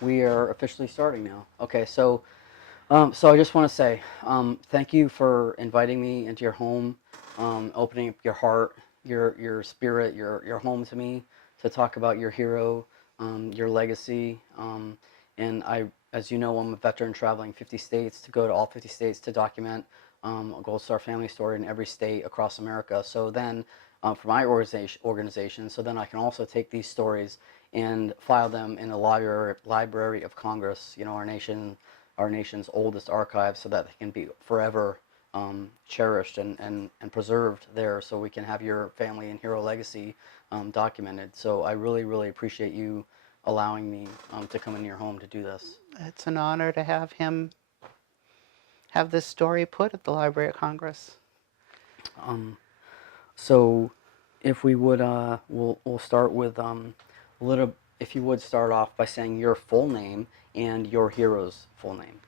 We are officially starting now. Okay, so I just want to say thank you for inviting me into your home, opening up your heart, your spirit, your home to me to talk about your hero, your legacy. And as you know, I'm a veteran traveling 50 states to go to all 50 states to document a Gold Star family story in every state across America. So then, for my organization, so then I can also take these stories and file them in the Library of Congress. You know, our nation's oldest archives, so that they can be forever cherished and preserved there, so we can have your family and hero legacy documented. So I really, really appreciate you allowing me to come into your home to do this. It's an honor to have this story put at the Library of Congress. Um, so if we would, we'll start with a little. If you would start off by saying your full name and your hero's full name.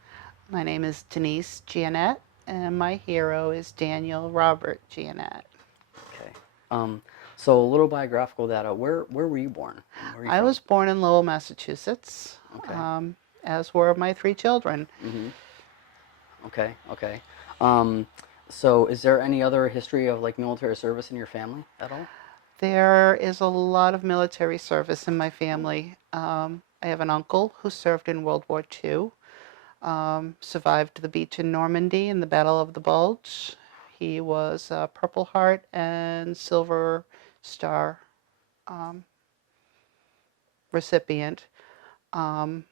My name is Denise Gionet, and my hero is Daniel Robert Gionet. Okay. Um, so a little biographical data. Where were you born? Where are you I from? was born in Lowell, Massachusetts, Okay. as were my three children. Mm-hmm. Okay. Okay. Um, so is there any other history of like military service in your family at all? There is a lot of military service in my family. I have an uncle who served in World War II, survived the beach in Normandy and the Battle of the Bulge. He was a Purple Heart and Silver Star um, recipient. Um,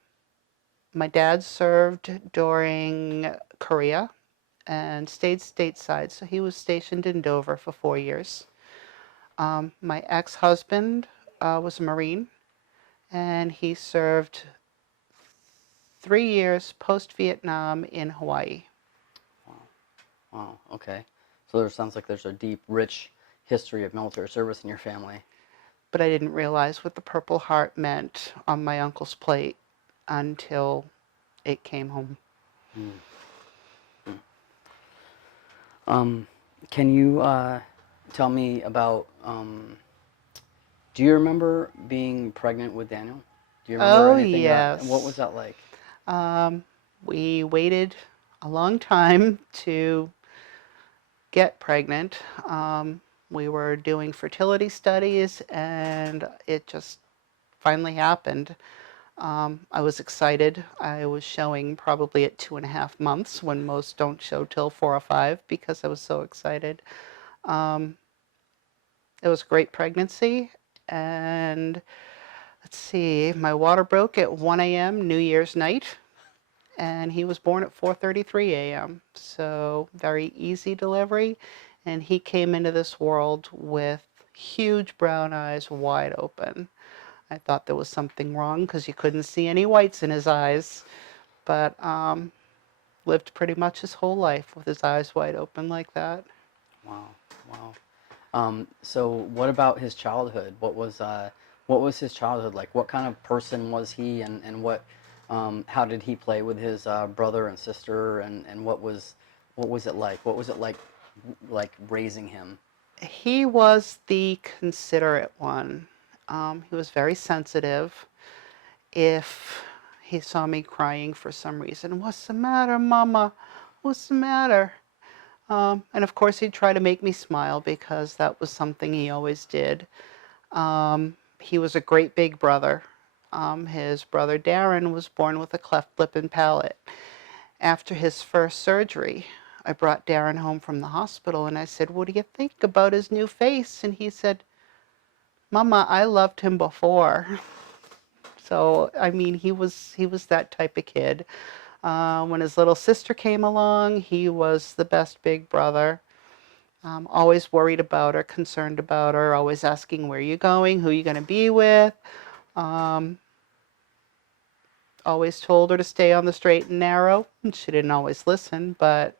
my dad served during Korea and stayed stateside, so he was stationed in Dover for 4 years. My ex-husband was a Marine, and he served 3 years post-Vietnam in Hawaii. Wow. Wow. Okay. So there sounds like there's a deep, rich history of military service in your family. But I didn't realize what the Purple Heart meant on my uncle's plate until it came home. Mm. Mm. Um, can you tell me about? Do you remember being pregnant with Daniel? Do you remember Oh, anything about what was yes. that like? Um, we waited a long time to get pregnant. We were doing fertility studies, and it just finally happened. I was excited. I was showing probably at 2.5 months when most don't show till 4 or 5 because I was so excited. Um, it was a great pregnancy. And let's see, my water broke at 1 a.m. New Year's night, and he was born at 4:33 a.m. So very easy delivery. And he came into this world with huge brown eyes wide open. I thought there was something wrong because you couldn't see any whites in his eyes, but lived pretty much his whole life with his eyes wide open like that. Wow, wow. So what about his childhood? What was his childhood like? What kind of person was he, and how did he play with his brother and sister, and what was it like? What was it like raising him? He was the considerate one. He was very sensitive. If he saw me crying for some reason, what's the matter, Mama? What's the matter? And of course, he'd try to make me smile because that was something he always did. He was a great big brother. His brother Darren was born with a cleft lip and palate. After his first surgery, I brought Darren home from the hospital and I said, "What do you think about his new face?" And he said, "Mama, I loved him before." So, I mean, he was that type of kid. When his little sister came along, he was the best big brother. Always worried about her, concerned about her, always asking where you going, who you going to be with. Um, Always told her to stay on the straight and narrow. And she didn't always listen, but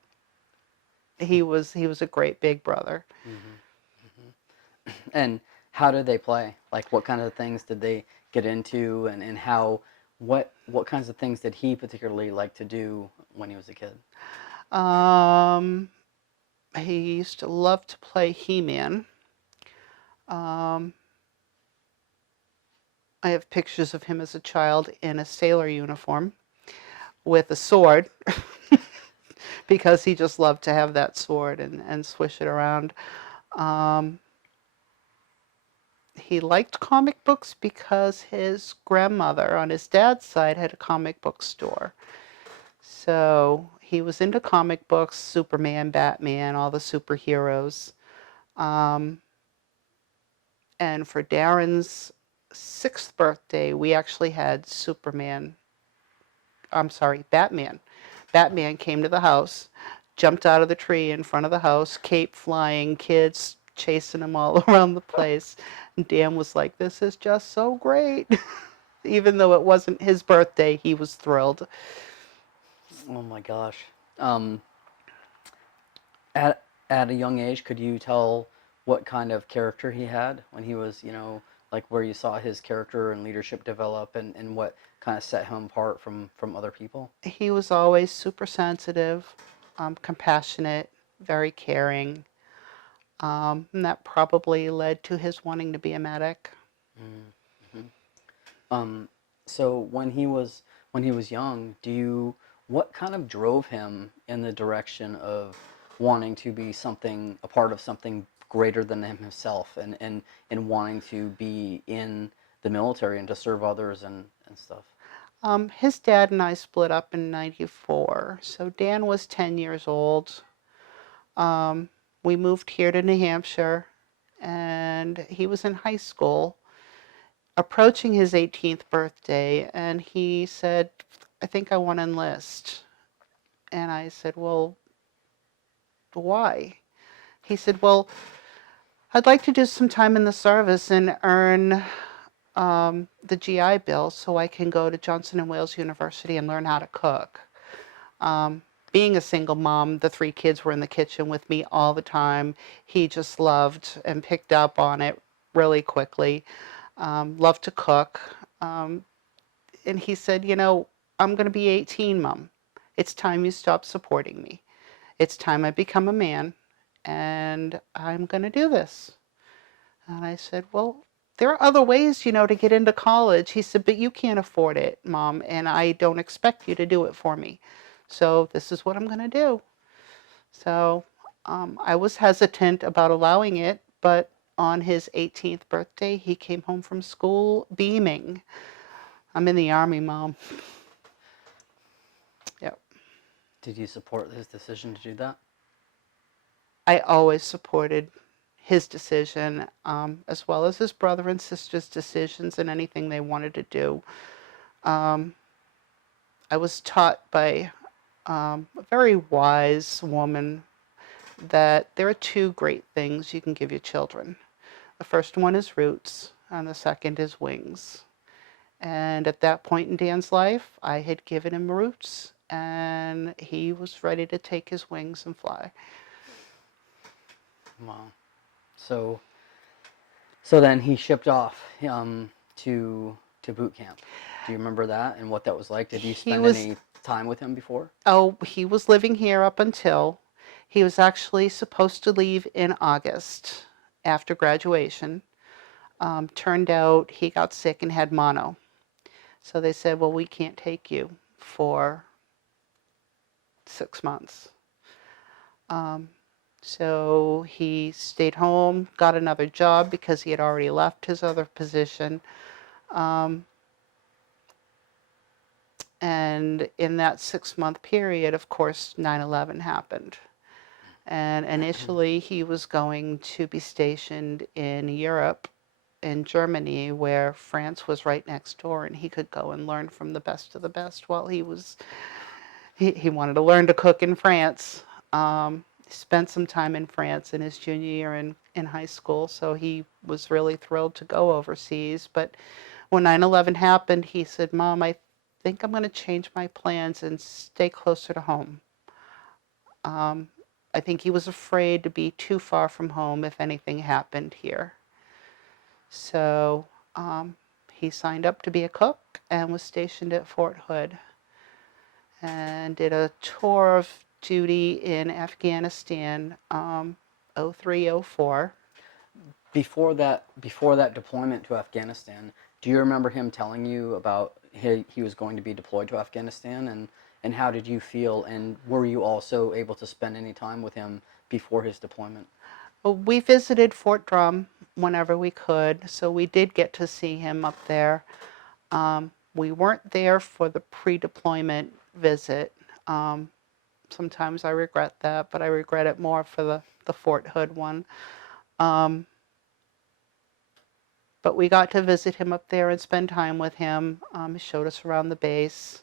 he was a great big brother. Hmm. And how did they play? Like, what kind of things did they get into, and how what kinds of things did he particularly like to do when he was a kid? Um, he used to love to play He-Man. Um, I have pictures of him as a child in a sailor uniform with a sword because he just loved to have that sword and swish it around. Um, he liked comic books because his grandmother on his dad's side had a comic book store. So he was into comic books, Superman, Batman, all the superheroes. Um, and for Darren's 6th birthday, we actually had Batman. Batman came to the house, jumped out of the tree in front of the house, cape flying, kids chasing him all around the place. And Dan was like, "This is just so great." Even though it wasn't his birthday, he was thrilled. Oh my gosh. Um, at a young age, could you tell what kind of character he had when he was, like where you saw his character and leadership develop, and what kind of set him apart from other people? He was always super sensitive, compassionate, very caring. And that probably led to his wanting to be a medic. Mm-hmm. So when he was young, what kind of drove him in the direction of wanting to be a part of something greater than himself, and wanting to be in the military and to serve others and stuff? His dad and I split up in '94, so Dan was 10 years old. Um, we moved here to New Hampshire, and he was in high school, approaching his 18th birthday, and he said, "I think I want to enlist." And I said, "Well, why?" He said, "Well, I'd like to do some time in the service and earn the GI Bill so I can go to Johnson and Wales University and learn how to cook." Being a single mom, the 3 kids were in the kitchen with me all the time. He just loved and picked up on it really quickly. Loved to cook. And he said, "I'm going to be 18, Mom. It's time you stop supporting me. It's time I become a man, and I'm going to do this." And I said, "Well, there are other ways, to get into college." He said, "But you can't afford it, Mom, and I don't expect you to do it for me. So this is what I'm going to do." So I was hesitant about allowing it, but on his 18th birthday, he came home from school beaming. "I'm in the Army, Mom." Yep. Did you support his decision to do that? I always supported his decision, as well as his brother and sister's decisions and anything they wanted to do. Um, I was taught by a very wise woman that there are 2 great things you can give your children. The first one is roots, and the second is wings. And at that point in Dan's life, I had given him roots, and he was ready to take his wings and fly. Wow. So so then he shipped off to boot camp. Do you remember that and what that was like? Did you He spend was, any time with him before? oh, he was living here up until he was actually supposed to leave in August after graduation. Turned out he got sick and had mono. So they said, "Well, we can't take you for 6 months." Um, so he stayed home, got another job because he had already left his other position. Um, and in that 6-month period, of course, 9/11 happened. And initially, he was going to be stationed in Europe, in Germany, where France was right next door, and he could go and learn from the best of the best while he wanted to learn to cook in France. Spent some time in France in his junior year in high school, so he was really thrilled to go overseas. But when 9/11 happened, he said, "Mom, I think I'm going to change my plans and stay closer to home." Um, I think he was afraid to be too far from home if anything happened here. So he signed up to be a cook and was stationed at Fort Hood and did a tour of duty in Afghanistan, 03, 04. Before that deployment to Afghanistan, Do you remember him telling you about he was going to be deployed to Afghanistan, and how did you feel, and were you also able to spend any time with him before his deployment? Well, we visited Fort Drum whenever we could, so we did get to see him up there. We weren't there for the pre-deployment visit. Sometimes I regret that, but I regret it more for the Fort Hood one. But we got to visit him up there and spend time with him. He showed us around the base.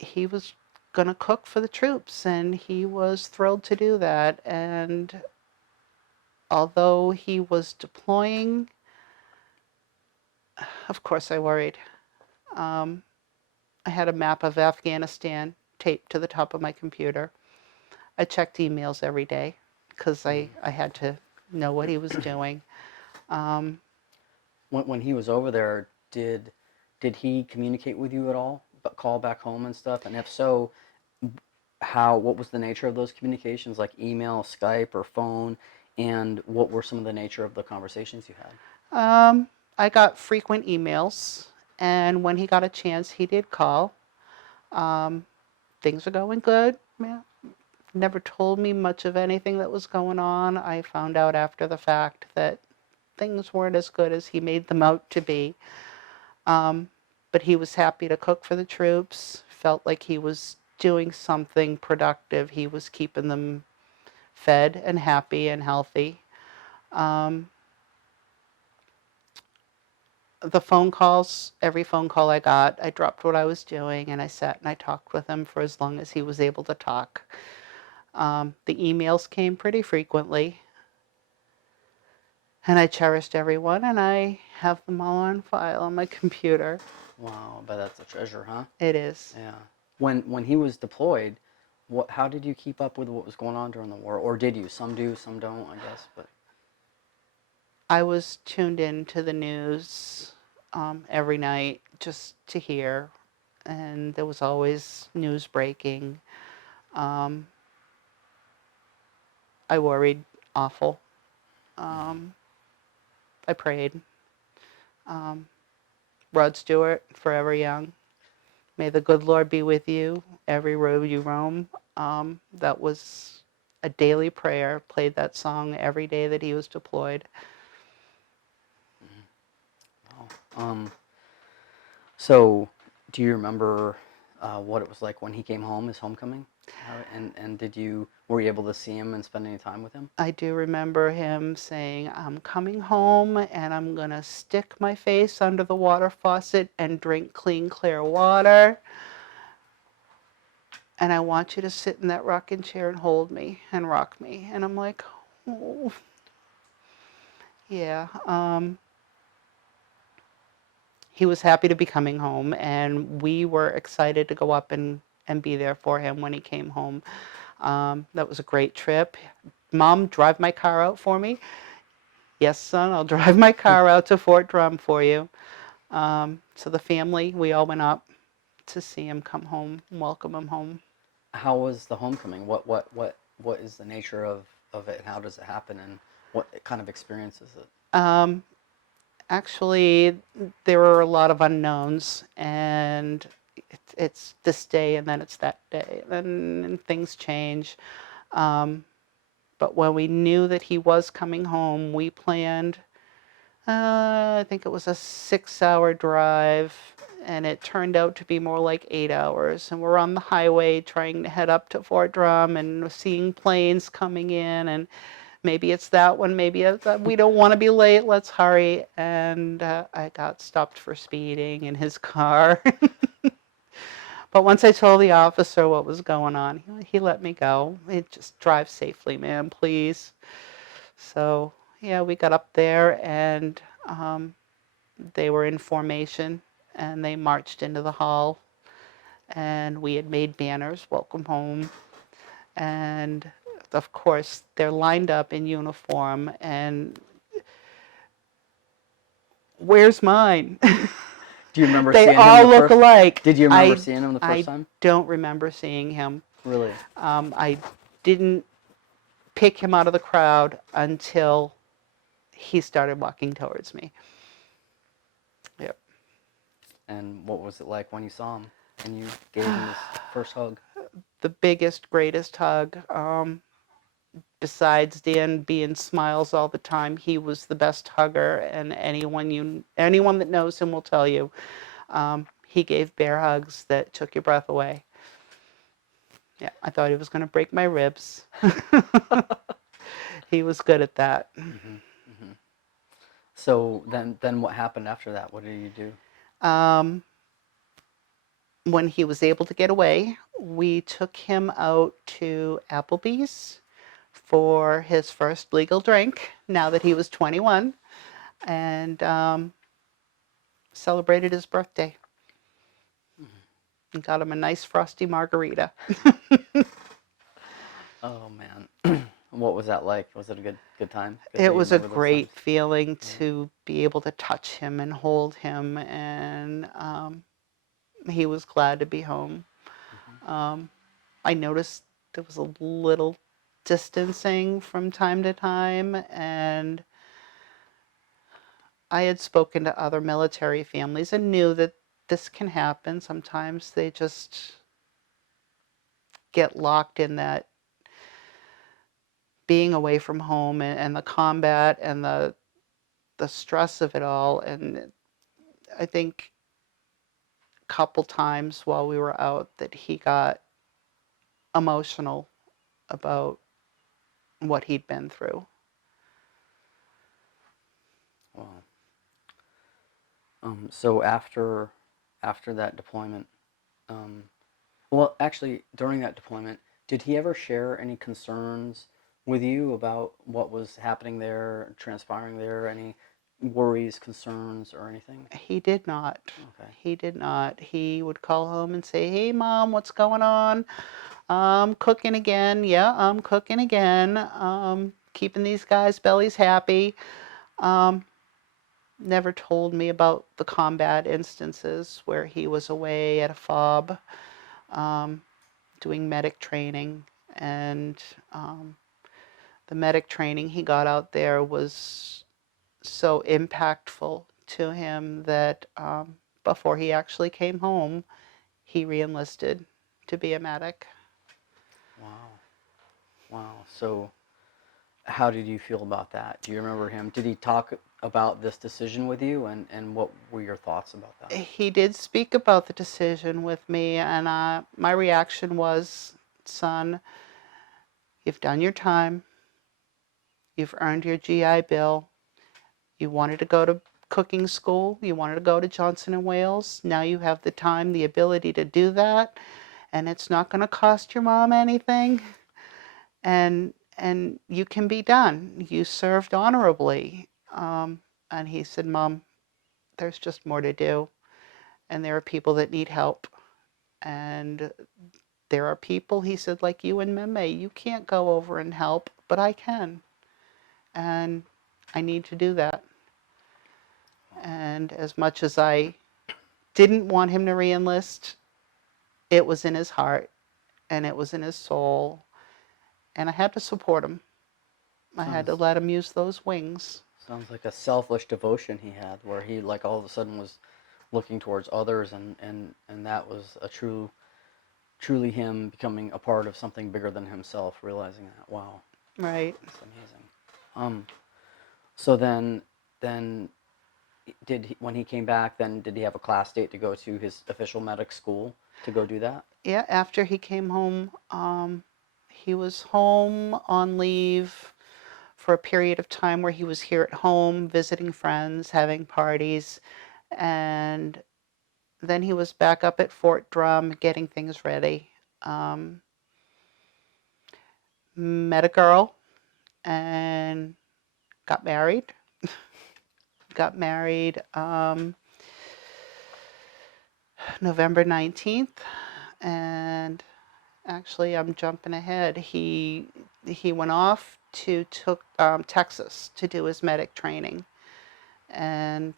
He was going to cook for the troops, and he was thrilled to do that. And although he was deploying, of course I worried. I had a map of Afghanistan taped to the top of my computer. I checked emails every day because I had to know what he was doing. When he was over there, did he communicate with you at all? But call back home and stuff? And if so, what was the nature of those communications, like email, Skype, or phone? And what were some of the nature of the conversations you had? I got frequent emails, and when he got a chance, he did call. Things are going good. Yeah. Never told me much of anything that was going on. I found out after the fact that things weren't as good as he made them out to be. But he was happy to cook for the troops, felt like he was doing something productive. He was keeping them fed and happy and healthy. The phone calls, every phone call I got, I dropped what I was doing and I sat and I talked with him for as long as he was able to talk. The emails came pretty frequently, and I cherished everyone, and I have them all on file on my computer. Wow, but that's a treasure, huh? It is. Yeah. When he was deployed, how did you keep up with what was going on during the war? Or did you? Some do, some don't, I guess. But I was tuned in to the news every night just to hear, and there was always news breaking. I worried awful. I prayed. Rod Stewart, Forever Young. May the good Lord be with you every road you roam. That was a daily prayer. Played that song every day that he was deployed. wow. So, do you remember what it was like when he came home, his homecoming? And were you able to see him and spend any time with him? I do remember him saying, I'm coming home and I'm going to stick my face under the water faucet and drink clean, clear water. And I want you to sit in that rocking chair and hold me and rock me. And I'm like, oh, yeah. He was happy to be coming home, and we were excited to go up and be there for him when he came home. That was a great trip. Mom, drive my car out for me. Yes, son, I'll drive my car out to Fort Drum for you. So the family, we all went up to see him come home and welcome him home. How was the homecoming? What is the nature of it, and how does it happen, and what kind of experience is it? Actually, there were a lot of unknowns, and it's this day and then it's that day, and things change. But when we knew that he was coming home, we planned, I think it was a 6-hour drive, and it turned out to be more like 8 hours. And we're on the highway trying to head up to Fort Drum and seeing planes coming in, and maybe it's that one, maybe it's that we don't want to be late, let's hurry. And I got stopped for speeding in his car. But once I told the officer what was going on, he let me go. Just drive safely, man, please. So, yeah, we got up there, and they were in formation, and they marched into the hall, and we had made banners, welcome home. And of course, they're lined up in uniform, and where's mine? Do you remember They seeing all him the look first? alike. Did you remember seeing him the first I time? don't remember seeing him. Really? I didn't pick him out of the crowd until he started walking towards me. Yep. And what was it like when you saw him and you gave him this first hug? The biggest, greatest hug. Besides Dan being smiles all the time, he was the best hugger, and anyone that knows him will tell you, he gave bear hugs that took your breath away. Yeah, I thought he was going to break my ribs. He was good at that. Mm-hmm. Mm-hmm. So then what happened after that? What did you do? When he was able to get away, we took him out to Applebee's for his first legal drink now that he was 21, and celebrated his birthday. And got him a nice frosty margarita. Oh man, what was that like? Was it a good time? Good that It you was a remember those times? great feeling to be able to touch him and hold him, and he was glad to be home. I noticed there was a little distancing from time to time, and I had spoken to other military families and knew that this can happen. Sometimes they just get locked in that being away from home, and the combat and the stress of it all. And I think a couple times while we were out that he got emotional about what he'd been through. Wow. So after that deployment, well, actually, during that deployment, did he ever share any concerns with you about what was happening there, transpiring there? Any worries, concerns, or anything? He did not. Okay. He did not. He would call home and say, "Hey, Mom, what's going on? Cooking again. Yeah, I'm cooking again. Keeping these guys' bellies happy." Um, Never told me about the combat instances where he was away at a FOB, doing medic training. And the medic training he got out there was so impactful to him that before he actually came home, he reenlisted to be a medic. Wow. Wow. So how did you feel about that? Do you remember him? Did he talk about this decision with you, and what were your thoughts about that? He did speak about the decision with me, and my reaction was, "Son, you've done your time. You've earned your GI Bill. You wanted to go to cooking school. You wanted to go to Johnson & Wales. Now you have the time, the ability to do that, and it's not going to cost your mom anything. And you can be done. You served honorably." And he said, "Mom, there's just more to do, and there are people that need help. And there are people," he said, "like you and Meme. You can't go over and help, but I can. And I need to do that." And as much as I didn't want him to reenlist, it was in his heart and it was in his soul. And I had to support him. I had to Sounds let him use those wings. sounds like a selfless devotion he had, where he like all of a sudden was looking towards others, and that was a truly him becoming a part of something bigger than himself, realizing that. Wow, Right. that's amazing. Um, so then when he came back, then did he have a class date to go to his official medic school to go do that? Yeah, after he came home, he was home on leave for a period of time where he was here at home visiting friends, having parties, and then he was back up at Fort Drum getting things ready. Met a girl and got married. Got married November 19th, and actually I'm jumping ahead. He went off to Texas to do his medic training, and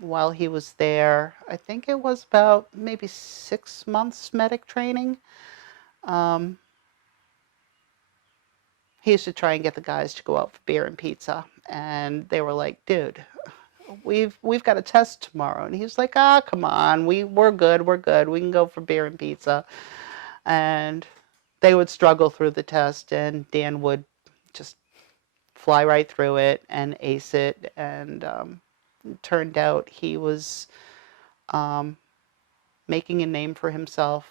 while he was there, I think it was about maybe 6 months medic training. Um, he used to try and get the guys to go out for beer and pizza, and they were like, dude, we've got a test tomorrow. And he was like, ah, come on, we're good, we can go for beer and pizza. And they would struggle through the test, and Dan would just fly right through it and ace it. And it turned out he was making a name for himself.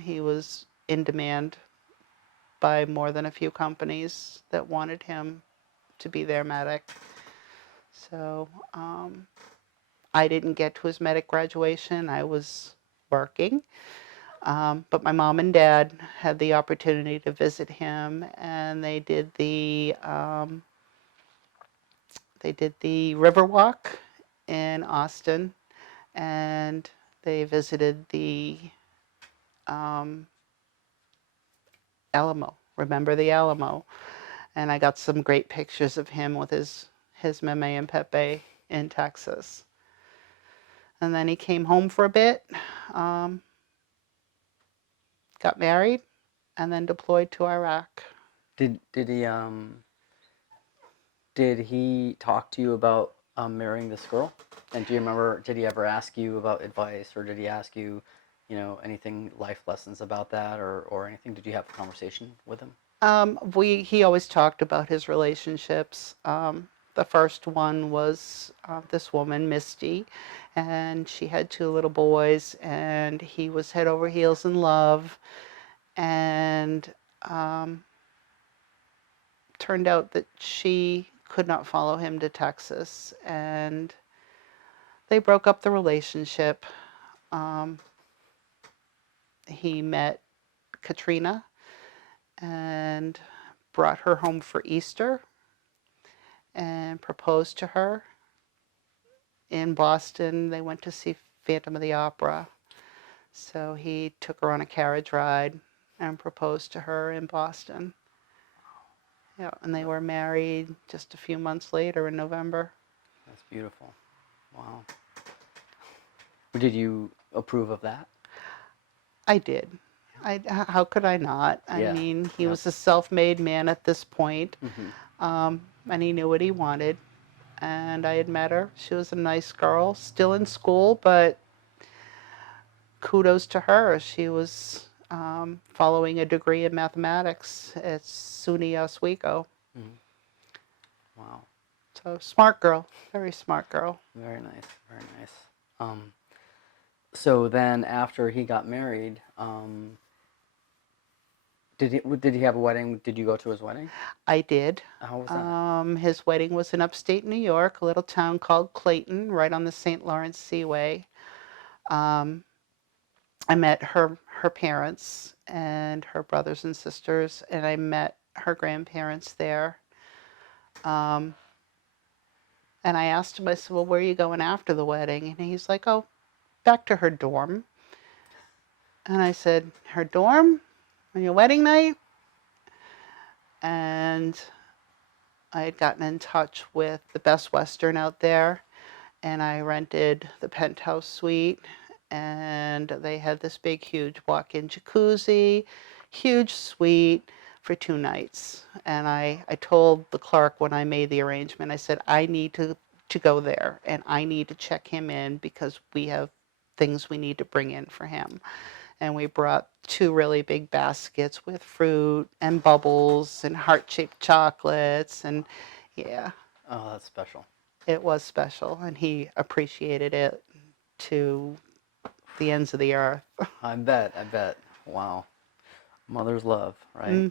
He was in demand by more than a few companies that wanted him to be their medic. So I didn't get to his medic graduation. I was working. But my mom and dad had the opportunity to visit him, and they did the Riverwalk in Austin, and they visited the Alamo. Remember the Alamo? And I got some great pictures of him with his Meme and Pepe in Texas. And then he came home for a bit, got married, and then deployed to Iraq. Did he talk to you about marrying this girl? And do you remember? Did he ever ask you about advice, or did he ask you, anything, life lessons about that, or anything? Did you have a conversation with him? He always talked about his relationships. The first one was this woman, Misty, and she had 2 little boys, and he was head over heels in love. And turned out that she could not follow him to Texas, and they broke up the relationship. He met Katrina and brought her home for Easter and proposed to her. In Boston, they went to see Phantom of the Opera. So he took her on a carriage ride and proposed to her in Boston. Yeah, and they were married just a few months later in November. That's beautiful. Wow. Did you approve of that? I did. How could I not? I Yeah. mean, he Yep. was a self-made man at this point, Mm-hmm. and he knew what he wanted. And I had met her. She was a nice girl, still in school, but kudos to her. She was following a degree in mathematics at SUNY Oswego. Mm-hmm. Wow. So smart girl, very smart girl. Very nice. Very nice. So then, after he got married, did he have a wedding? Did you go to his wedding? I did. How was that? His wedding was in upstate New York, a little town called Clayton, right on the St. Lawrence Seaway. I met her parents and her brothers and sisters, and I met her grandparents there. And I asked him, I said, well, where are you going after the wedding? And he's like, oh, back to her dorm. And I said, her dorm? On your wedding night? And I had gotten in touch with the Best Western out there, and I rented the penthouse suite, and they had this big, huge walk-in jacuzzi, huge suite for 2 nights. And I told the clerk when I made the arrangement, I said, I need to go there, and I need to check him in because we have things we need to bring in for him. And we brought 2 really big baskets with fruit and bubbles and heart-shaped chocolates, and yeah. Oh, that's special. It was special, and he appreciated it to the ends of the earth. I bet. Wow. Mother's love, right?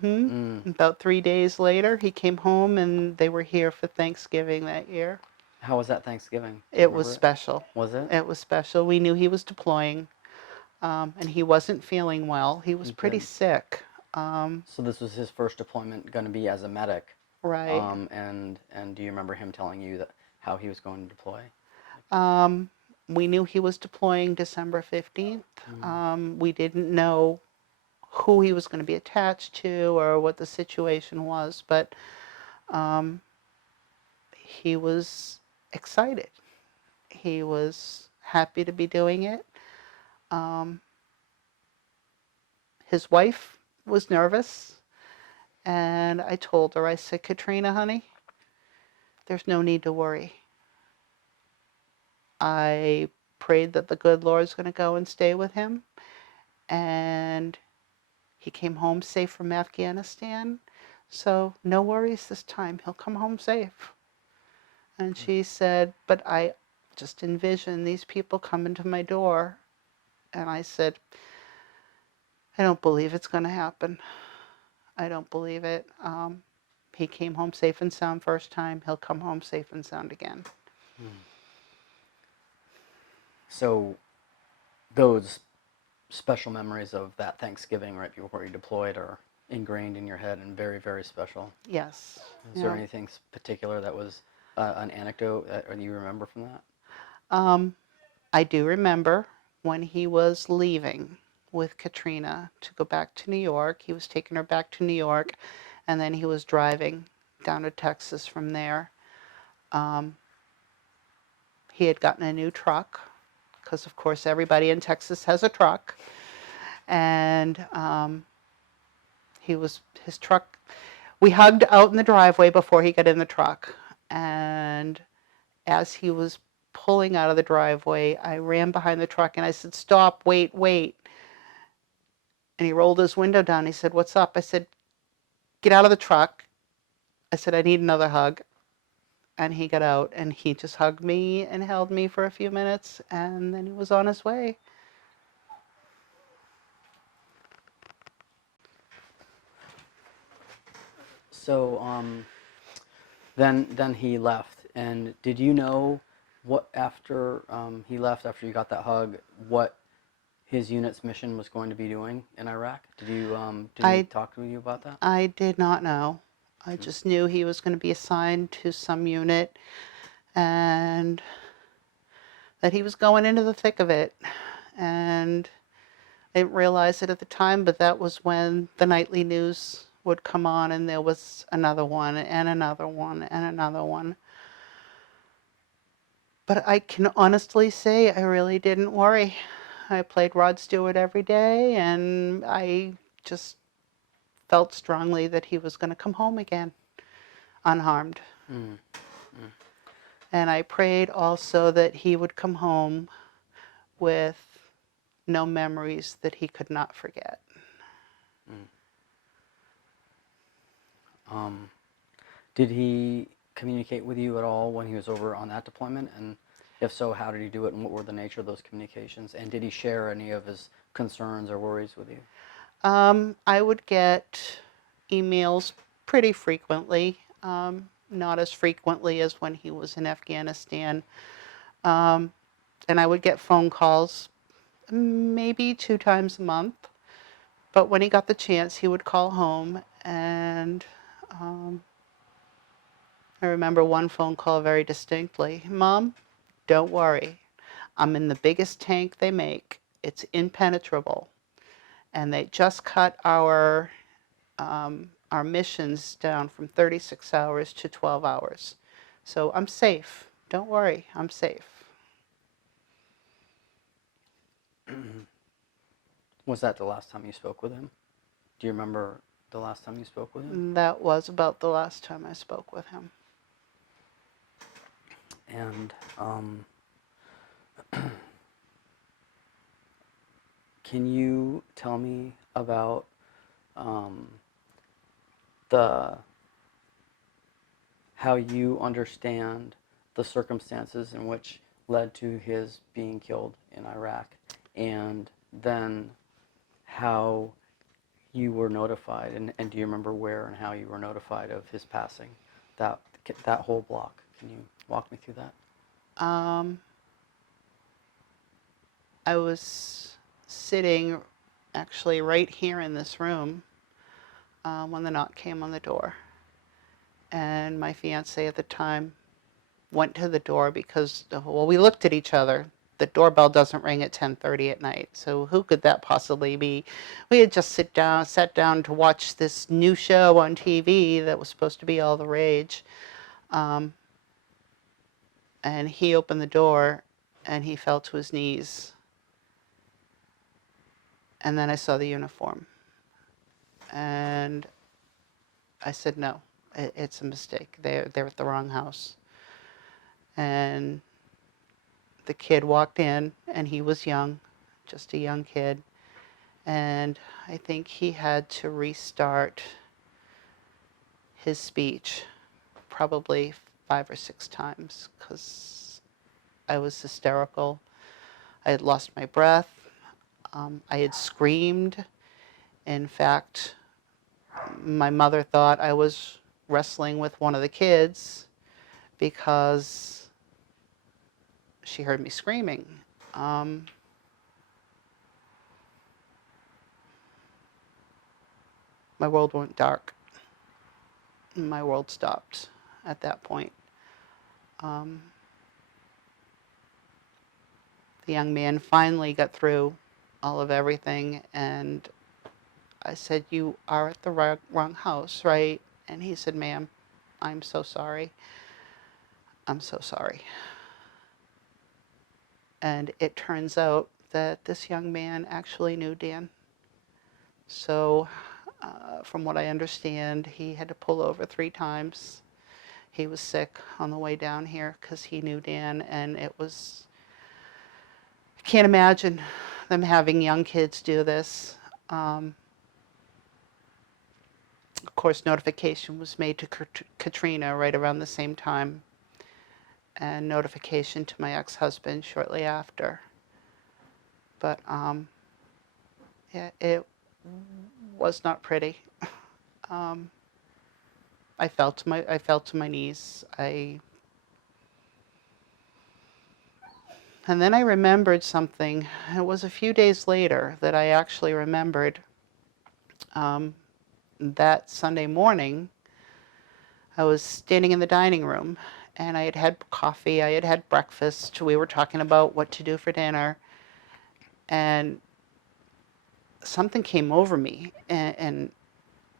About 3 days later, he came home, and they were here for Thanksgiving that year. How was that Thanksgiving? It was special. Was it? It was special. We knew he was deploying, and he wasn't feeling well. He was pretty sick. So this was his first deployment, going to be as a medic. Right. And do you remember him telling you how he was going to deploy? We knew he was deploying December 15th. We didn't know who he was going to be attached to or what the situation was, but he was excited. He was happy to be doing it. His wife was nervous, And I told her, I said, Katrina, honey, there's no need to worry. I prayed that the good Lord's going to go and stay with him. And he came home safe from Afghanistan. So no worries this time. He'll come home safe. And she said, but I just envision these people coming to my door. And I said, I don't believe it's going to happen. I don't believe it. He came home safe and sound first time. He'll come home safe and sound again. So those special memories of that Thanksgiving right before you deployed are ingrained in your head and very, very special. Yes. Is there anything particular that was an anecdote that you remember from that? I do remember when he was leaving with Katrina to go back to New York. He was taking her back to New York, and then he was driving down to Texas from there. He had gotten a new truck, because of course everybody in Texas has a truck. And his truck, we hugged out in the driveway before he got in the truck. And as he was pulling out of the driveway, I ran behind the truck and I said, stop, wait, wait. And he rolled his window down. He said, what's up? I said, get out of the truck. I said, I need another hug. And he got out and he just hugged me and held me for a few minutes, and then he was on his way. So then he left, and did you know what after he left, after you got that hug, what his unit's mission was going to be doing in Iraq? Did he talk to you about that? I did not know. I just knew he was going to be assigned to some unit and that he was going into the thick of it. And I didn't realize it at the time, but that was when the nightly news would come on, and there was another one and another one and another one. But I can honestly say I really didn't worry. I played Rod Stewart every day, and I just felt strongly that he was going to come home again, unharmed. And I prayed also that he would come home with no memories that he could not forget. Did he communicate with you at all when he was over on that deployment? And if so, how did he do it, and what were the nature of those communications? And did he share any of his concerns or worries with you? I would get emails pretty frequently, not as frequently as when he was in Afghanistan. And I would get phone calls maybe 2 times a month. But when he got the chance, he would call home. And I remember one phone call very distinctly. Mom, don't worry. I'm in the biggest tank they make. It's impenetrable. And they just cut our missions down from 36 hours to 12 hours. So I'm safe. Don't worry, I'm safe. Was that the last time you spoke with him? Do you remember the last time you spoke with him? That was about the last time I spoke with him. And can you tell me about how you understand the circumstances in which led to his being killed in Iraq, and then how you were notified, and do you remember where and how you were notified of his passing? That whole block. Can you walk me through that? I was sitting actually right here in this room when the knock came on the door. And my fiance at the time went to the door because, well, we looked at each other. The doorbell doesn't ring at 10:30 at night, so who could that possibly be? We had just sat down to watch this new show on TV that was supposed to be all the rage. And he opened the door and he fell to his knees. And then I saw the uniform. And I said, no, it's a mistake. They're at the wrong house. And the kid walked in, and he was young, just a young kid. And I think he had to restart his speech probably 5 or 6 times because I was hysterical. I had lost my breath. I had screamed. In fact, my mother thought I was wrestling with one of the kids because she heard me screaming. My world went dark. My world stopped at that point. The young man finally got through all of everything, and I said, you are at the wrong house, right? And he said, ma'am, I'm so sorry. I'm so sorry. And it turns out that this young man actually knew Dan. So from what I understand, he had to pull over 3 times. He was sick on the way down here because he knew Dan, and it was, I can't imagine them having young kids do this. Of course, notification was made to Katrina right around the same time, and notification to my ex-husband shortly after. But yeah, it was not pretty. I fell to my knees. And then I remembered something. It was a few days later that I actually remembered. That Sunday morning, I was standing in the dining room, and I had had coffee, I had had breakfast. We were talking about what to do for dinner, and something came over me, and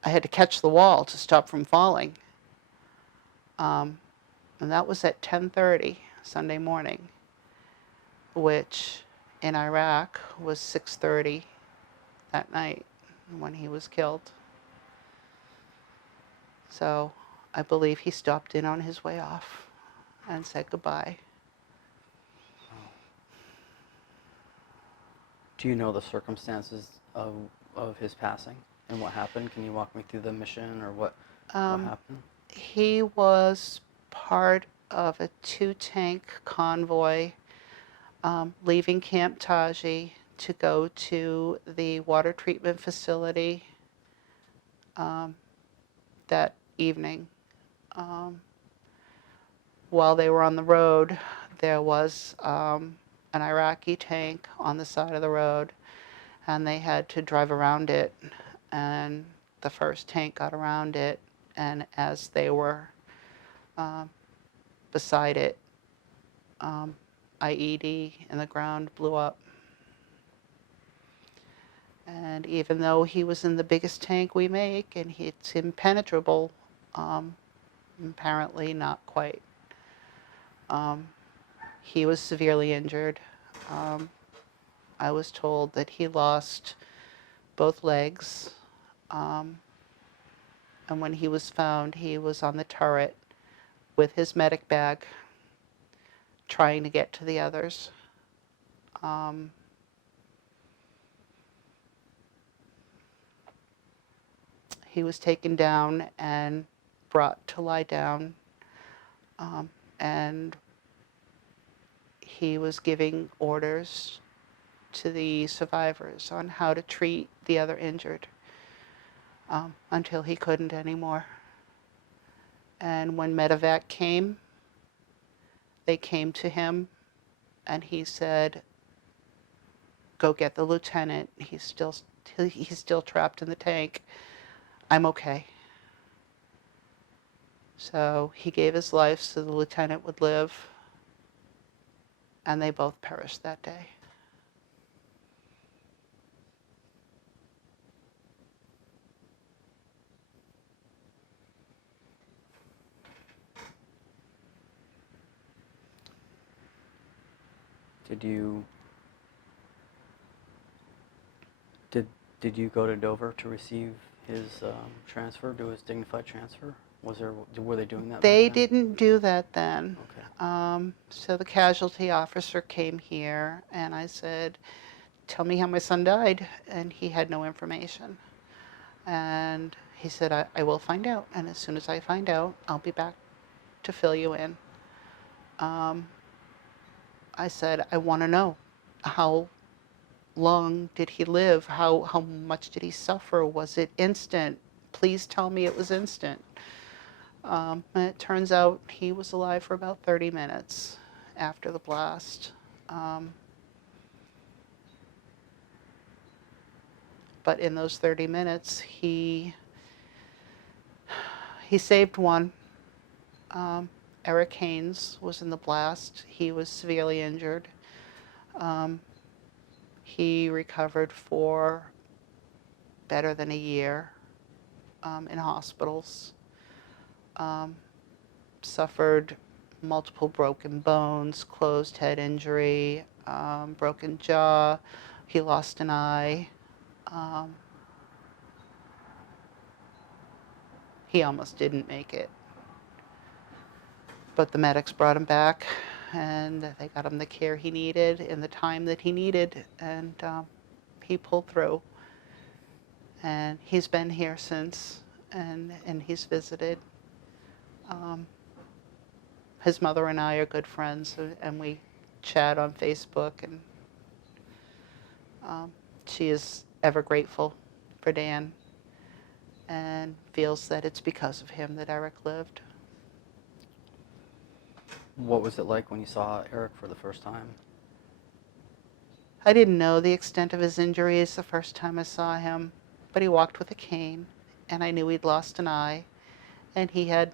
I had to catch the wall to stop from falling. And that was at 10:30 Sunday morning, which in Iraq was 6:30 that night when he was killed. So I believe he stopped in on his way off and said goodbye. Do you know the circumstances of his passing and what happened? Can you walk me through the mission or what happened? He was part of a 2-tank convoy leaving Camp Taji to go to the water treatment facility that evening. While they were on the road, there was an Iraqi tank on the side of the road, and they had to drive around it, and the first tank got around it, and as they were beside it, IED in the ground blew up. And even though he was in the biggest tank we make, and it's impenetrable, apparently not quite. He was severely injured. I was told that he lost both legs. And when he was found, he was on the turret with his medic bag, trying to get to the others. He was taken down and brought to lie down, and he was giving orders to the survivors on how to treat the other injured until he couldn't anymore. And when medevac came, they came to him, and he said, "Go get the lieutenant. He's still trapped in the tank. I'm okay." So he gave his life so the lieutenant would live, and they both perished that day. Did you go to Dover to receive his transfer, do his dignified transfer? Were they doing that back They then? didn't do that then. Okay. So the casualty officer came here, and I said, tell me how my son died, and he had no information. And he said, I will find out, and as soon as I find out, I'll be back to fill you in. I said, I want to know, how long did he live? How much did he suffer? Was it instant? Please tell me it was instant. And it turns out he was alive for about 30 minutes after the blast. But in those 30 minutes, he saved one. Eric Haynes was in the blast. He was severely injured. He recovered for better than a year in hospitals. Suffered multiple broken bones, closed head injury, broken jaw. He lost an eye. He almost didn't make it. But the medics brought him back, and they got him the care he needed in the time that he needed, and he pulled through. And he's been here since, and he's visited. His mother and I are good friends, and we chat on Facebook, and she is ever grateful for Dan and feels that it's because of him that Eric lived. What was it like when you saw Eric for the first time? I didn't know the extent of his injuries the first time I saw him, but he walked with a cane, and I knew he'd lost an eye, and he had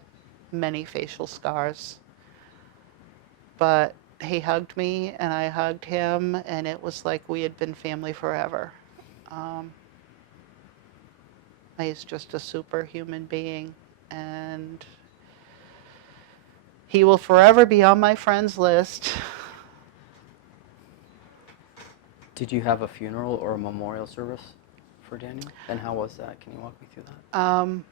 many facial scars. But he hugged me, and I hugged him, and it was like we had been family forever. He's just a superhuman being, and he will forever be on my friends list. Did you have a funeral or a memorial service for Daniel? And how was that? Can you walk me through that?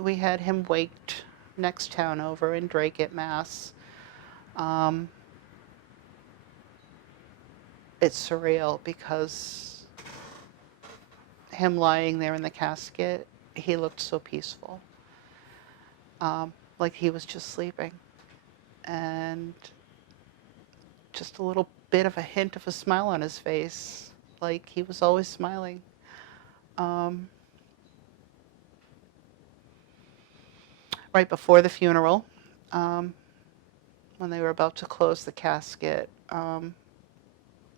We had him waked next town over in Drake, Mass. It's surreal because him lying there in the casket, he looked so peaceful, like he was just sleeping, and just a little bit of a hint of a smile on his face, like he was always smiling. Right before the funeral, when they were about to close the casket, a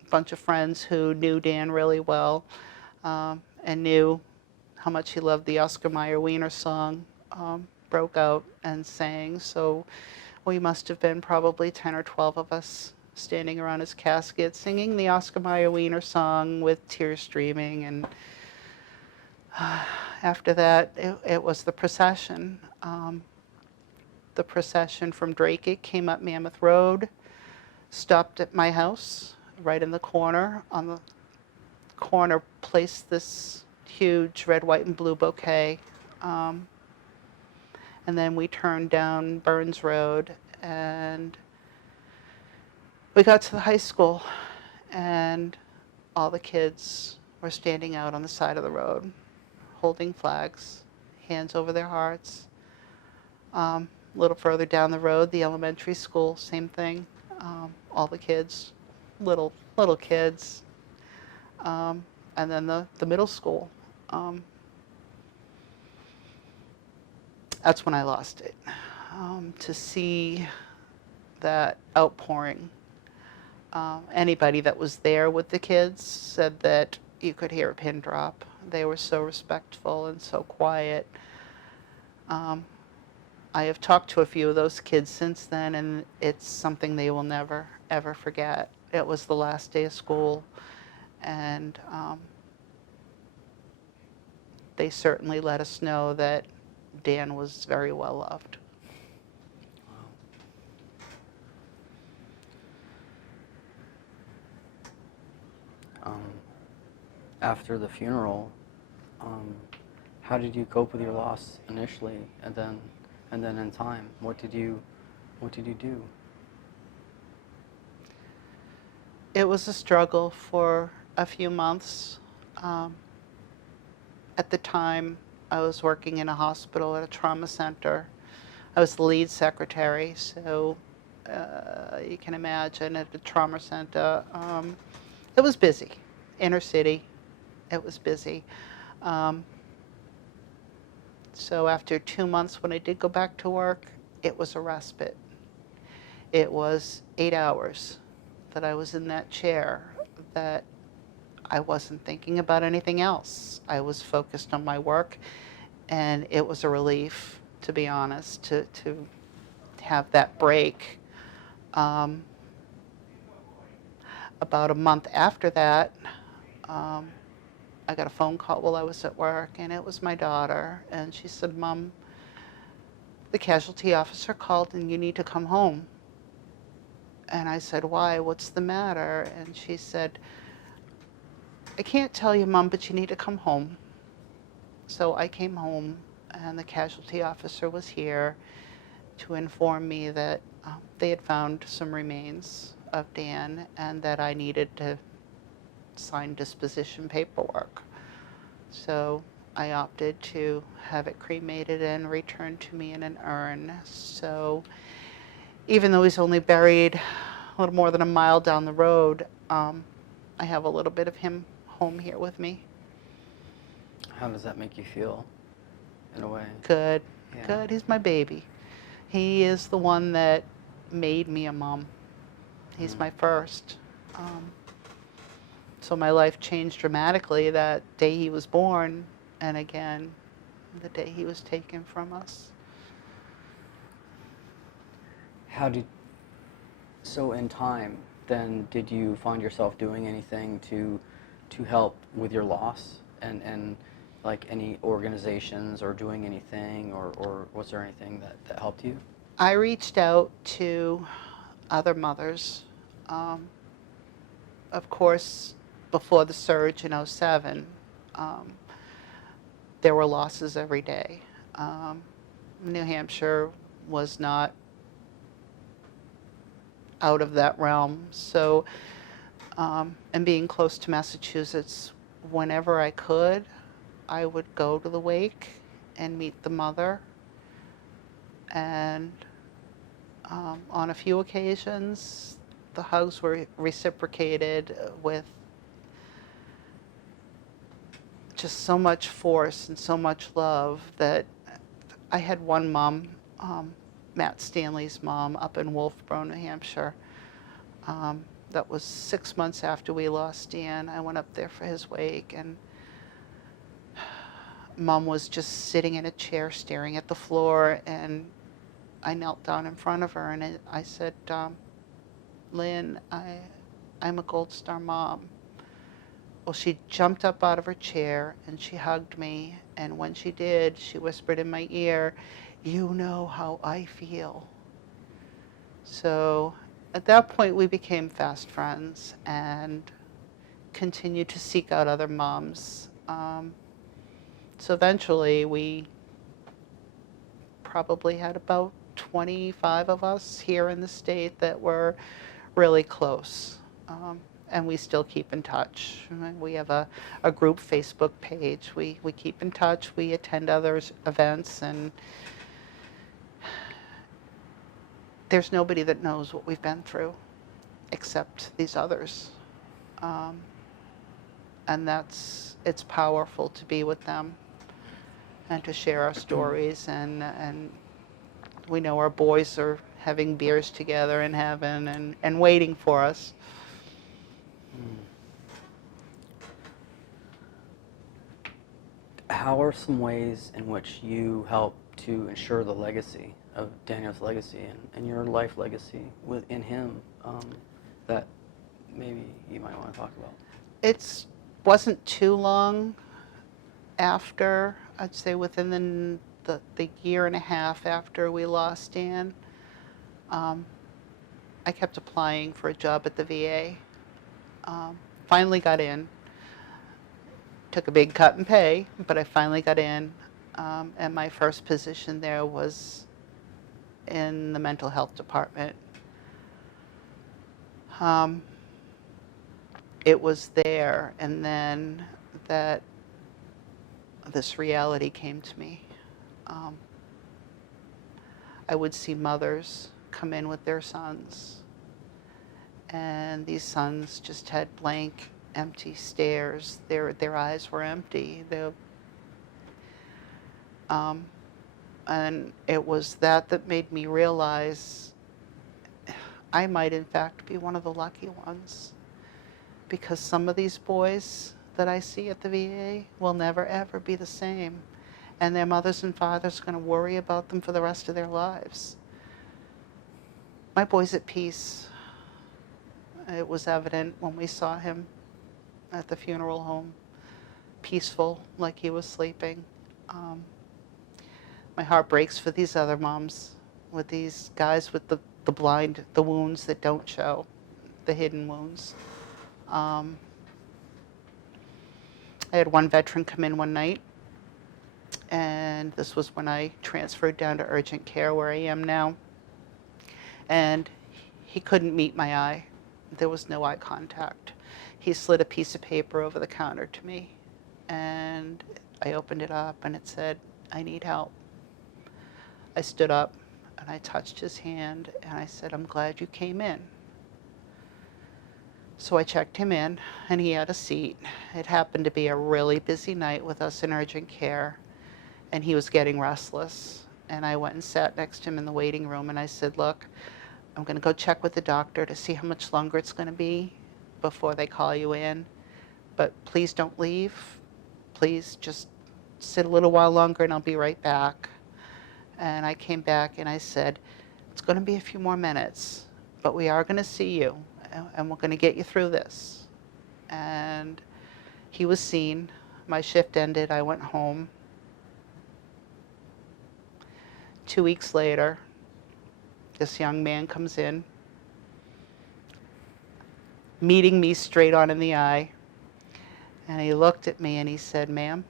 bunch of friends who knew Dan really well and knew how much he loved the Oscar Mayer Wiener song broke out and sang. So we must have been probably 10 or 12 of us standing around his casket singing the Oscar Mayer Wiener song with tears streaming. And after that, it was the procession. The procession from Drake came up Mammoth Road, stopped at my house, right in the corner. On the corner, placed this huge red, white, and blue bouquet. And then we turned down Burns Road, and we got to the high school, and all the kids were standing out on the side of the road, holding flags, hands over their hearts. A little further down the road, the elementary school, same thing. All the kids, little kids. And then the middle school. That's when I lost it. To see that outpouring. Anybody that was there with the kids said that you could hear a pin drop. They were so respectful and so quiet. I have talked to a few of those kids since then, and it's something they will never, ever forget. It was the last day of school, and they certainly let us know that Dan was very well loved. After the funeral, Um, how did you cope with your loss initially, and then in time, what did you do? It was a struggle for a few months. Um, at the time, I was working in a hospital at a trauma center. I was the lead secretary, so you can imagine at the trauma center, it was busy. Inner city, it was busy. Um, so after 2 months, when I did go back to work, it was a respite. It was 8 hours that I was in that chair, that I wasn't thinking about anything else. I was focused on my work, and it was a relief, to be honest, to have that break. Um, about a month after that, um, I got a phone call while I was at work, and it was my daughter, and she said, "Mom, the casualty officer called and you need to come home." And I said, "Why? What's the matter?" And she said, "I can't tell you, Mom, but you need to come home." So I came home, and the casualty officer was here to inform me that they had found some remains of Dan and that I needed to sign disposition paperwork. So I opted to have it cremated and returned to me in an urn. So even though he's only buried a little more than a mile down the road, I have a little bit of him home here with me. How does that make you feel, in a way? Good, Yeah. good. He's my baby. He is the one that made me a mom. He's my first. So my life changed dramatically that day he was born, and again, the day he was taken from us. So in time, then, did you find yourself doing anything to help with your loss, and like any organizations, or doing anything, or was there anything that helped you? I reached out to other mothers. Of course, before the surge in '07, um, there were losses every day. New Hampshire was not out of that realm. So, and being close to Massachusetts, whenever I could, I would go to the wake and meet the mother. And on a few occasions, the hugs were reciprocated with just so much force and so much love that I had one mom, Matt Stanley's mom, up in Wolfboro, New Hampshire. That was 6 months after we lost Dan. I went up there for his wake, and Mom was just sitting in a chair staring at the floor, and I knelt down in front of her and I said, "Lynn, I'm a Gold Star mom." Well, she jumped up out of her chair and she hugged me, and when she did, she whispered in my ear, "You know how I feel." So at that point, we became fast friends and continued to seek out other moms. So eventually, we probably had about 25 of us here in the state that were really close. And we still keep in touch. We have a group Facebook page. We keep in touch. We attend others' events, and there's nobody that knows what we've been through except these others. And it's powerful to be with them and to share our stories, and we know our boys are having beers together in heaven and waiting for us. How are some ways in which you help to ensure the legacy of Daniel's legacy, and your life legacy within him, that maybe you might want to talk about? It wasn't too long after, I'd say within the year and a half after we lost Dan, I kept applying for a job at the VA. Finally got in. took a big cut in pay, but I finally got in, and my first position there was in the mental health department. It was there, and then that this reality came to me. I would see mothers come in with their sons, and these sons just had blank, empty stares. Their eyes were empty. And it was that made me realize I might in fact be one of the lucky ones, because some of these boys that I see at the VA will never ever be the same, and their mothers and fathers are going to worry about them for the rest of their lives. My boy's at peace. It was evident when we saw him at the funeral home, peaceful, like he was sleeping. My heart breaks for these other moms, with these guys with the wounds that don't show, the hidden wounds. I had one veteran come in one night, and this was when I transferred down to urgent care where I am now, and he couldn't meet my eye. There was no eye contact. He slid a piece of paper over the counter to me, and I opened it up, and it said, "I need help." I stood up, and I touched his hand, and I said, "I'm glad you came in." So I checked him in, and he had a seat. It happened to be a really busy night with us in urgent care, and he was getting restless. And I went and sat next to him in the waiting room, and I said, "Look, I'm going to go check with the doctor to see how much longer it's going to be before they call you in. But please don't leave. Please just sit a little while longer, and I'll be right back." And I came back, and I said, "It's going to be a few more minutes, but we are going to see you, and we're going to get you through this." And he was seen. My shift ended. I went home. 2 weeks later, this young man comes in, meeting me straight on in the eye, and he looked at me and he said, "Ma'am,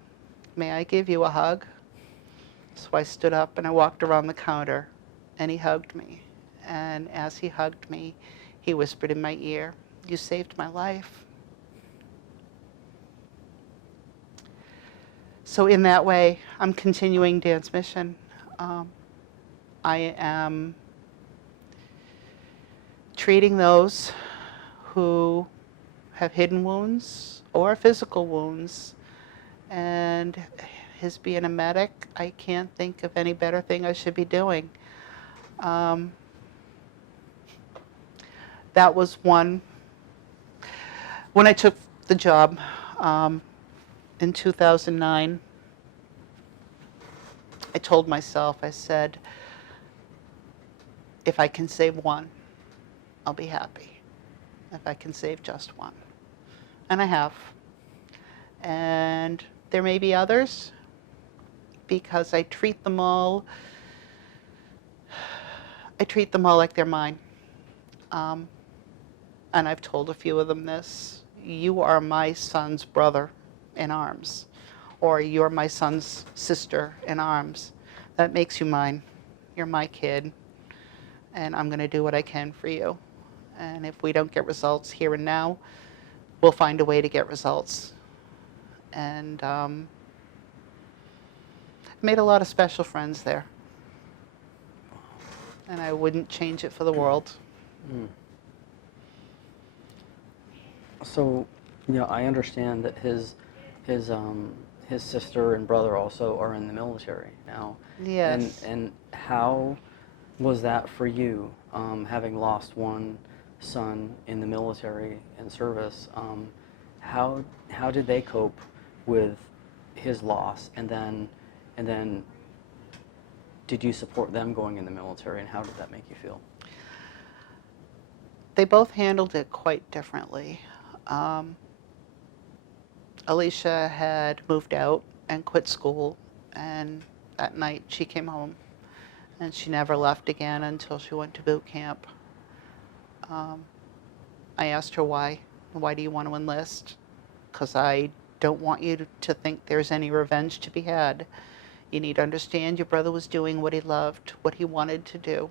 may I give you a hug?" So I stood up and I walked around the counter, and he hugged me. And as he hugged me, he whispered in my ear, "You saved my life." So in that way, I'm continuing Dan's mission. I am treating those who have hidden wounds or physical wounds. And his being a medic, I can't think of any better thing I should be doing. That was one. When I took the job in 2009, I told myself, I said, if I can save one, I'll be happy. If I can save just one. And I have. And there may be others, because I treat them all like they're mine. And I've told a few of them this: "You are my son's brother in arms," or "You're my son's sister in arms. That makes you mine. You're my kid, and I'm going to do what I can for you. And if we don't get results here and now, we'll find a way to get results." And made a lot of special friends there, and I wouldn't change it for the world. So, I understand that his sister and brother also are in the military now. Yes. And how was that for you, having lost one son in the military and service? How did they cope with his loss, and then did you support them going in the military, and how did that make you feel? They both handled it quite differently. Alicia had moved out and quit school, and that night she came home, and she never left again until she went to boot camp. I asked her why. "Why do you want to enlist?" "Because I don't want you to think there's any revenge to be had. You need to understand your brother was doing what he loved, what he wanted to do.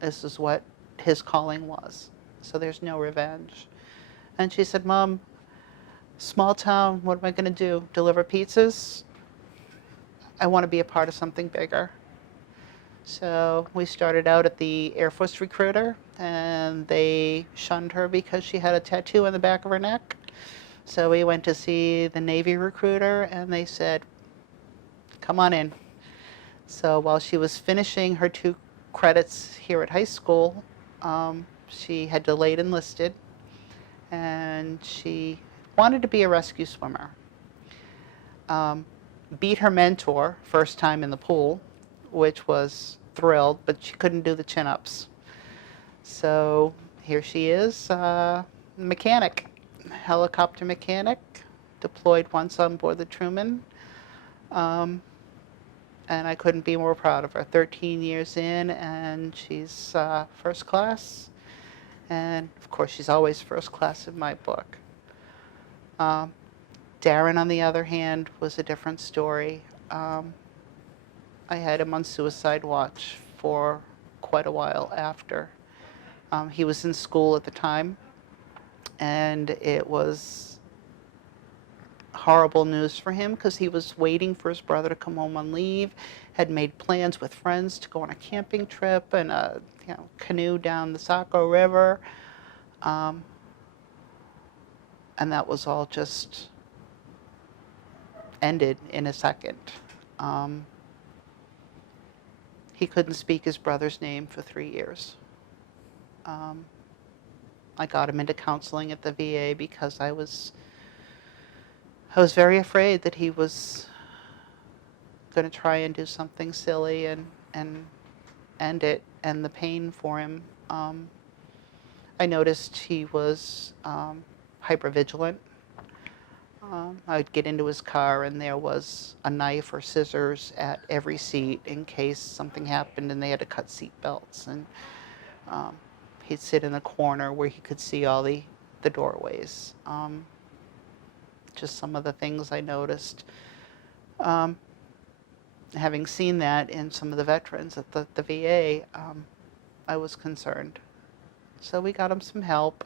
This is what his calling was. So there's no revenge. And she said, Mom, small town, what am I going to do? Deliver pizzas? I want to be a part of something bigger. So we started out at the Air Force recruiter, and they shunned her because she had a tattoo on the back of her neck. So we went to see the Navy recruiter, and they said, come on in. So while she was finishing her 2 credits here at high school, she had delayed enlisted, and she wanted to be a rescue swimmer. Beat her mentor first time in the pool, which was thrilled, but she couldn't do the chin-ups. So here she is, mechanic, helicopter mechanic, deployed once on board the Truman. And I couldn't be more proud of her. 13 years in, and she's first class. And of course, she's always first class in my book. Darren, on the other hand, was a different story. I had him on suicide watch for quite a while after. He was in school at the time, and it was horrible news for him because he was waiting for his brother to come home on leave, had made plans with friends to go on a camping trip and a canoe down the Saco River. And that was all just ended in a second. He couldn't speak his brother's name for 3 years. I got him into counseling at the VA because I was very afraid that he was going to try and do something silly and end it, and the pain for him. I noticed he was hypervigilant. I would get into his car and there was a knife or scissors at every seat in case something happened and they had to cut seat belts. And he'd sit in a corner where he could see all the doorways. Just some of the things I noticed. Having seen that in some of the veterans at the VA, I was concerned. So we got him some help,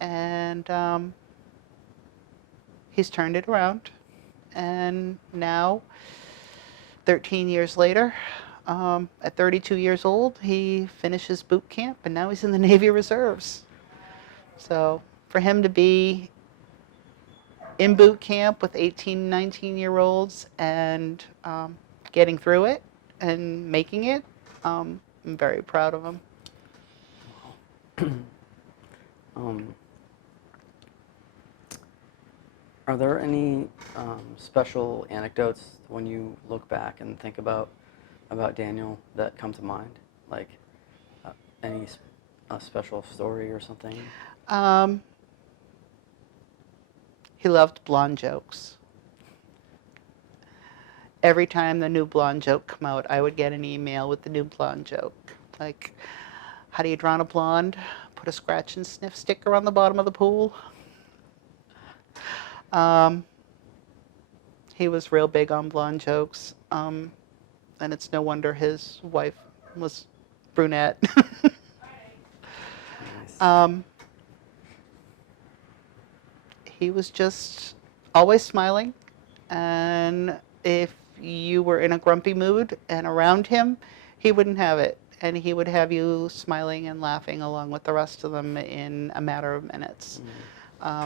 and he's turned it around. And now, 13 years later, at 32 years old, he finishes boot camp, and now he's in the Navy Reserves. So for him to be in boot camp with 18, 19-year-olds and getting through it and making it, I'm very proud of him. Are there any special anecdotes when you look back and think about Daniel that come to mind? Like any special story or something? He loved blonde jokes. Every time the new blonde joke come out, I would get an email with the new blonde joke. Like, how do you draw on a blonde? Put a scratch and sniff sticker on the bottom of the pool. He was real big on blonde jokes. And it's no wonder his wife was brunette. Nice. He was just always smiling, and if you were in a grumpy mood and around him, he wouldn't have it, and he would have you smiling and laughing along with the rest of them in a matter of minutes.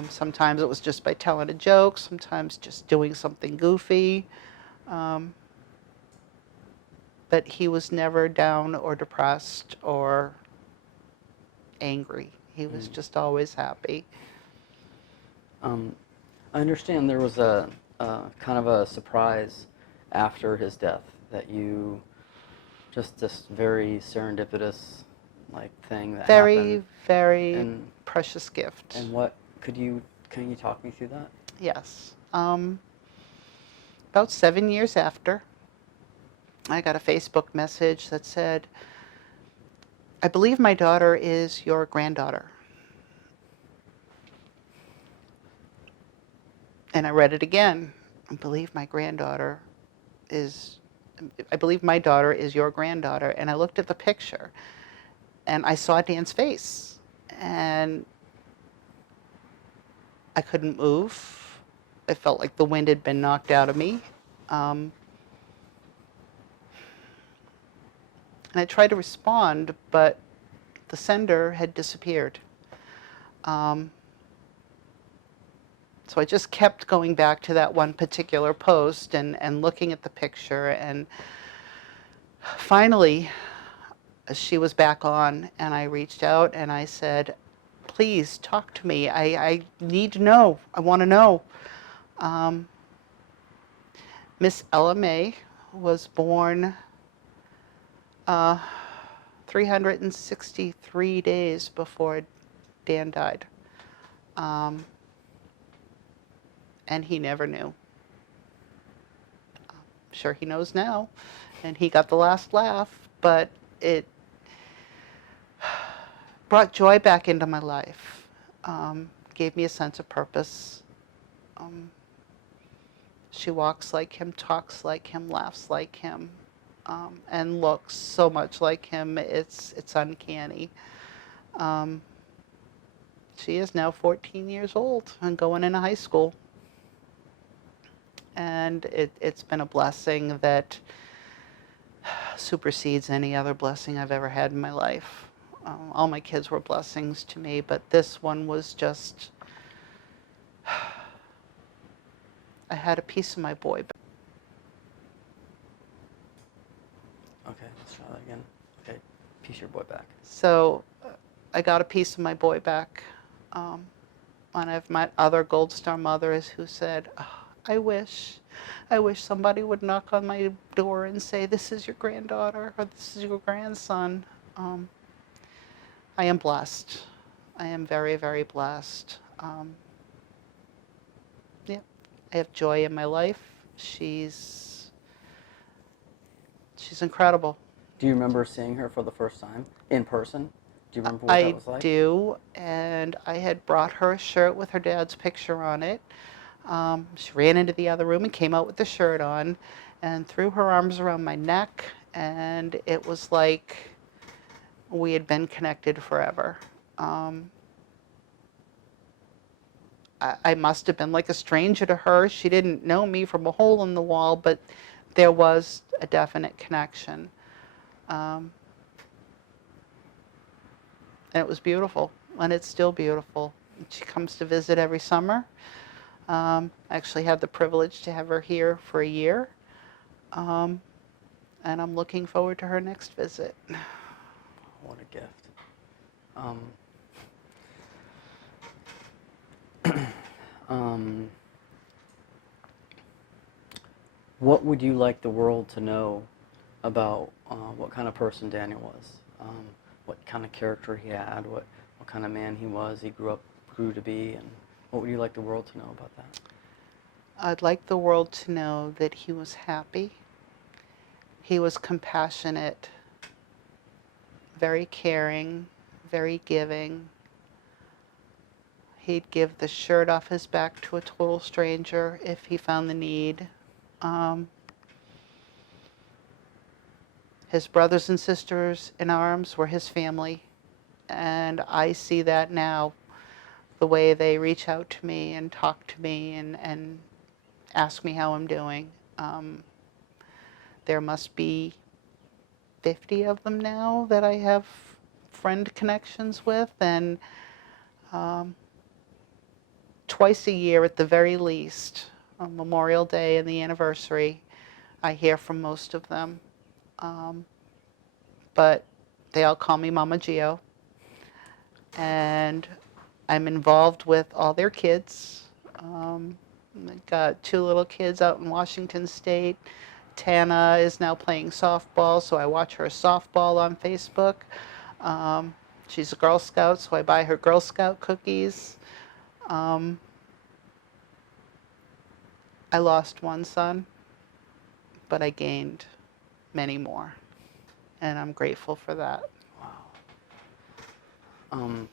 Sometimes it was just by telling a joke, sometimes just doing something goofy, but he was never down or depressed or angry. He was just always happy. I understand there was a kind of a surprise after his death that you just this very serendipitous thing that happened. Very precious gift. And what can you talk me through that? Yes. About 7 years after, I got a Facebook message that said, I believe my daughter is your granddaughter. And I read it again. I believe my daughter is your granddaughter. And I looked at the picture and I saw Dan's face. And I couldn't move. I felt like the wind had been knocked out of me. And I tried to respond, but the sender had disappeared. So I just kept going back to that one particular post and looking at the picture. And finally, she was back on, and I reached out and I said, please talk to me. I need to know. I want to know. Miss Ella May was born 363 days before Dan died. And he never knew. I'm sure he knows now, and he got the last laugh, but it brought joy back into my life, gave me a sense of purpose. She walks like him, talks like him, laughs like him, and looks so much like him, it's uncanny. She is now 14 years old and going into high school. And it's been a blessing that supersedes any other blessing I've ever had in my life. All my kids were blessings to me, but this one was just, I had a piece of my boy back. Okay, let's try that again. Okay, piece your boy back. So I got a piece of my boy back. And I've met other Gold Star mothers who said, oh, I wish somebody would knock on my door and say, this is your granddaughter, or this is your grandson. I am blessed. I am very, very blessed. Yeah, I have joy in my life. She's incredible. Do you remember seeing her for the first time in person? Do you remember what that was like? I do, and I had brought her a shirt with her dad's picture on it. She ran into the other room and came out with the shirt on and threw her arms around my neck, and it was like we had been connected forever. I must have been like a stranger to her. She didn't know me from a hole in the wall, but there was a definite connection. And it was beautiful, and it's still beautiful. She comes to visit every summer. I actually had the privilege to have her here for a year, and I'm looking forward to her next visit. What a gift. What would you like the world to know about what kind of person Daniel was? What kind of character he had? What kind of man he was? He grew to be, and what would you like the world to know about that? I'd like the world to know that he was happy. He was compassionate, very caring, very giving. He'd give the shirt off his back to a total stranger if he found the need. His brothers and sisters in arms were his family, and I see that now, the way they reach out to me and talk to me and ask me how I'm doing. There must be 50 of them now that I have friend connections with, and twice a year at the very least, on Memorial Day and the anniversary, I hear from most of them. But they all call me Mama Gio, and I'm involved with all their kids. I've got 2 little kids out in Washington State. Tana is now playing softball, so I watch her softball on Facebook. She's a Girl Scout, so I buy her Girl Scout cookies. I lost one son, but I gained many more, and I'm grateful for that. Wow.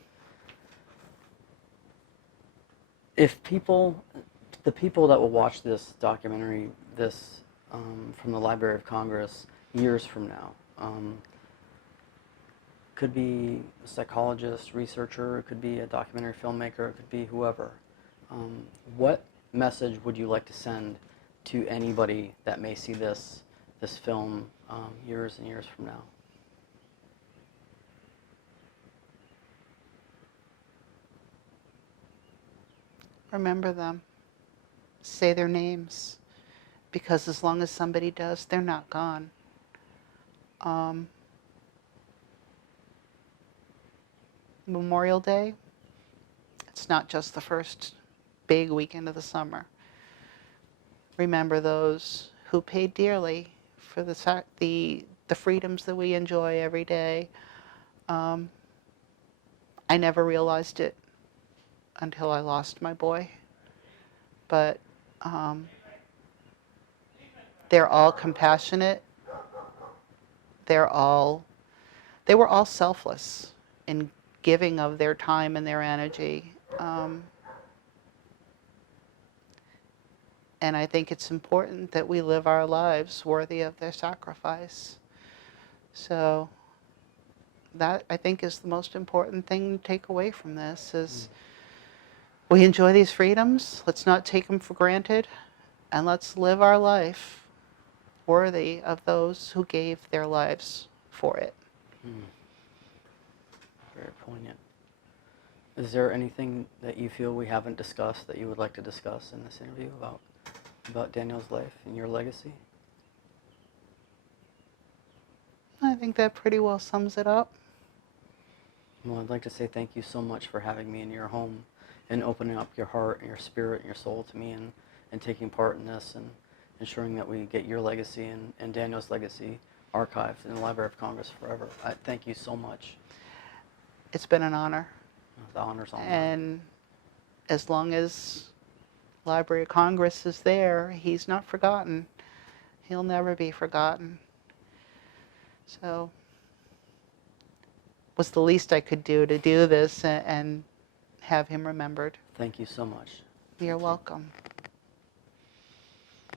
If people the people that will watch this documentary, from the Library of Congress years from now, could be a psychologist, researcher, it could be a documentary filmmaker, it could be whoever. What message would you like to send to anybody that may see this film years and years from now? Remember them. Say their names. Because as long as somebody does, they're not gone. Memorial Day, it's not just the first big weekend of the summer. Remember those who paid dearly for the freedoms that we enjoy every day. I never realized it until I lost my boy. But they're all compassionate. They were all selfless in giving of their time and their energy. And I think it's important that we live our lives worthy of their sacrifice. So that, I think, is the most important thing to take away from this is we enjoy these freedoms. Let's not take them for granted. And let's live our life worthy of those who gave their lives for it. Very poignant. Is there anything that you feel we haven't discussed that you would like to discuss in this interview about Daniel's life and your legacy? I think that pretty well sums it up. Well, I'd like to say thank you so much for having me in your home and opening up your heart and your spirit and your soul to me and taking part in this and ensuring that we get your legacy and Daniel's legacy archived in the Library of Congress forever. I thank you so much. It's been an honor. The honor's all mine. And as long as Library of Congress is there, he's not forgotten. He'll never be forgotten. So it was the least I could do to do this and have him remembered. Thank you so much. You're welcome.